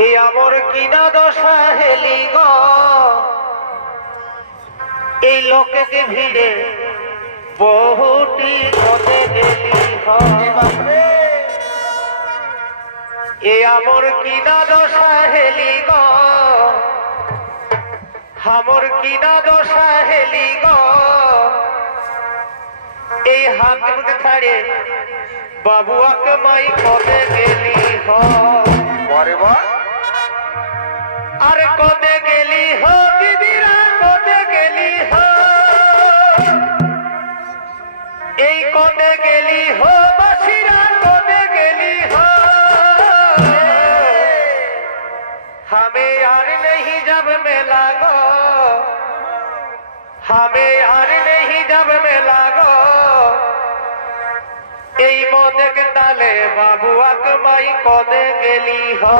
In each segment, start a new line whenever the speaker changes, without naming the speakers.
হে আমর কিনা দশা হেলি গ? এই লোকেকে ভিড়ে বহুটি পদে গেলি এ আমর কিনা দশা হেলি গ? আমর কিনা দশা হেলি গ? এই হাকিমকে ছাড়ে বাবুয়াকে মাই কদে গেলি
পরে বল
আরে কবে গেলি হো দিদিরা, কবে এই কবে গেলি হো বাসিরা, কবে গেলি হো? হামে আর যাব মেলা গো। হামে যাব মেলা গো। এই মদে তালে বাবু আকমাই কদে গেলি হো?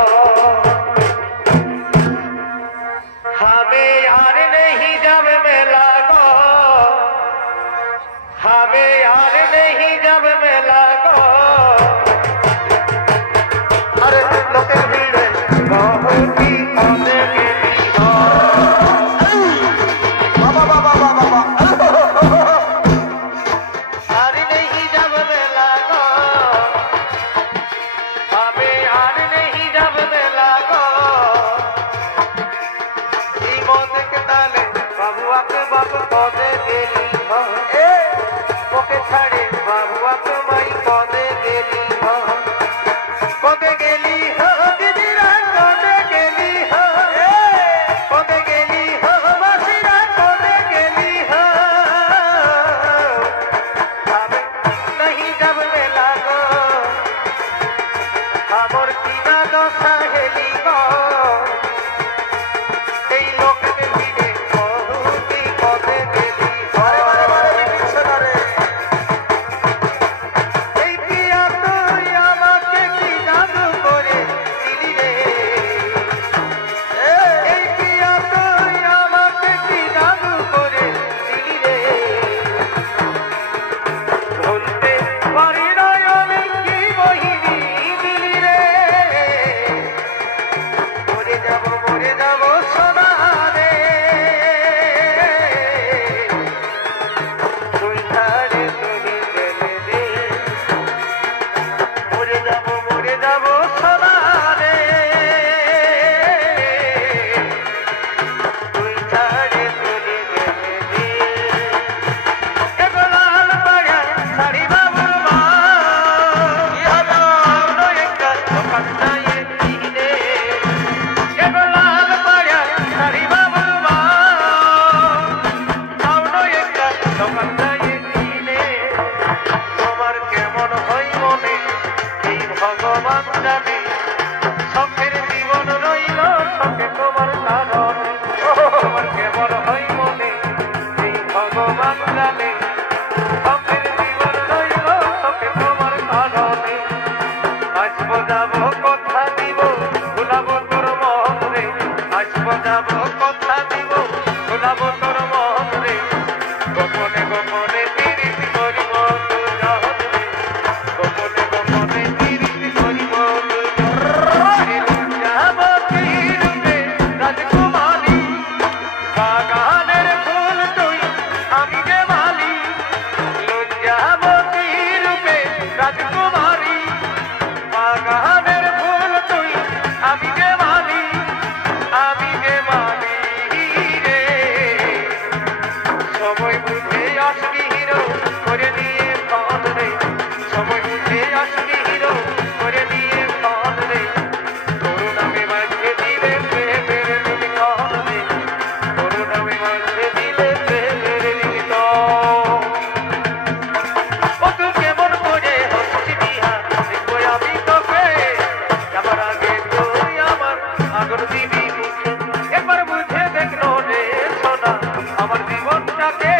আমার জীবনটাকে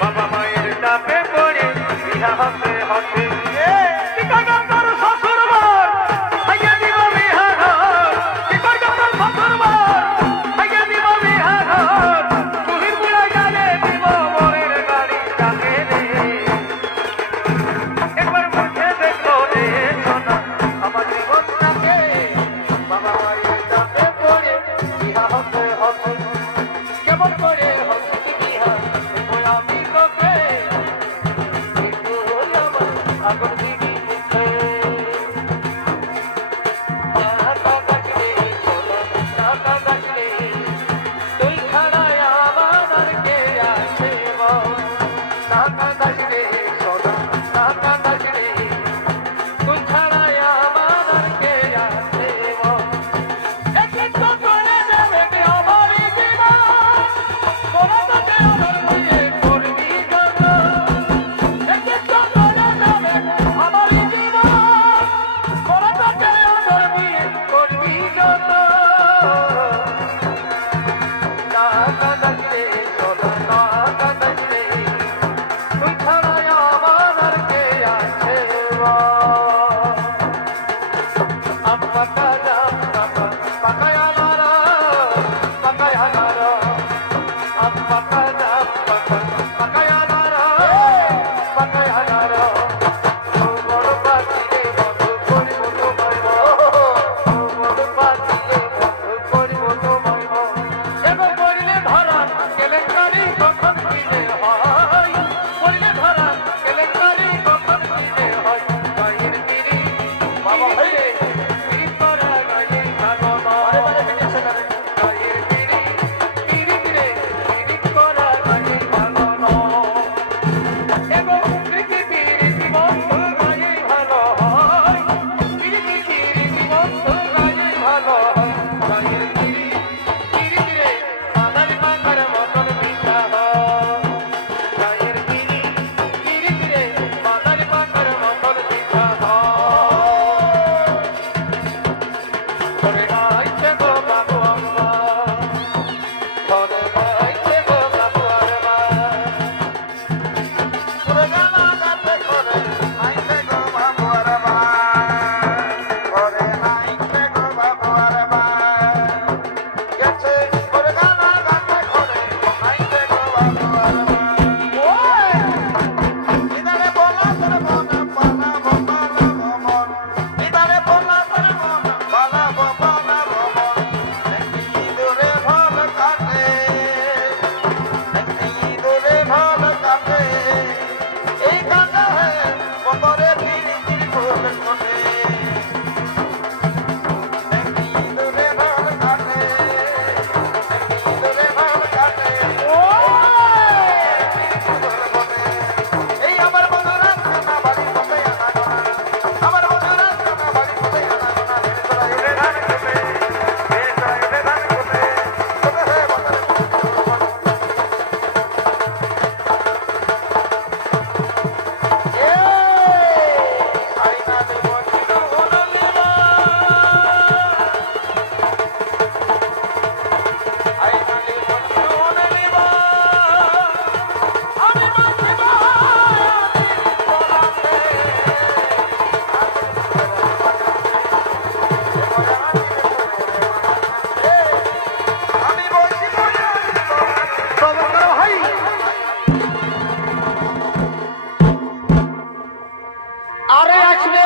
বাবা মায়ের চাপে পড়ে
হতে হতে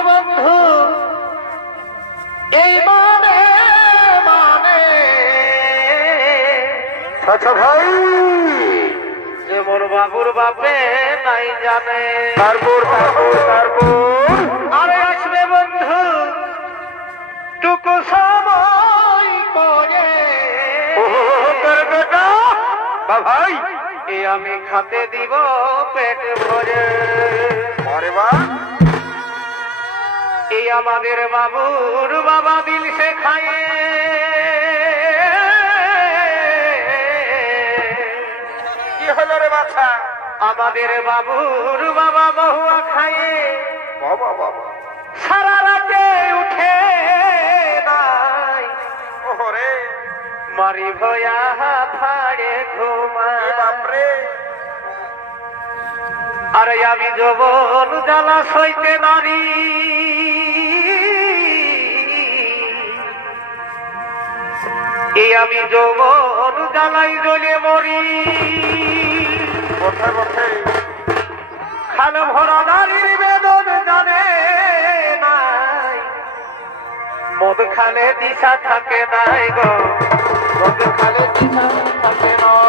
বন্ধু এই মানে মানে।
আচ্ছা ভাই।
যে মোর বাবুর বাপে নাই জানে।
তারপর তারপর তারপর।
আরে আসবে বন্ধু টুকু সময় পরে।
ভাই।
এ আমি খাতে দিব পেট ভরে।
আরে বা
এই আমাদের বাবুর বাবা দিল সে খায়ে
কি হলো রে বাচ্চা
আমাদের বাবুর বাবা মহুয়া খায়ে।
বাবা বাবা।
সারা রাতে উঠে নাই।
ওরে
মারি ভয়া ফাড়ে
এ
ঘুমায়।
বাপরে
আরে আমি যবন জ্বালা সইতে নারী। এই আমি যবন জ্বালাই জ্বলে মরি। খাল ভরা নারীর বেদন জানে নাই। মদ খালে দিশা থাকে নাই গো। মদ খালে দিশা থাকে না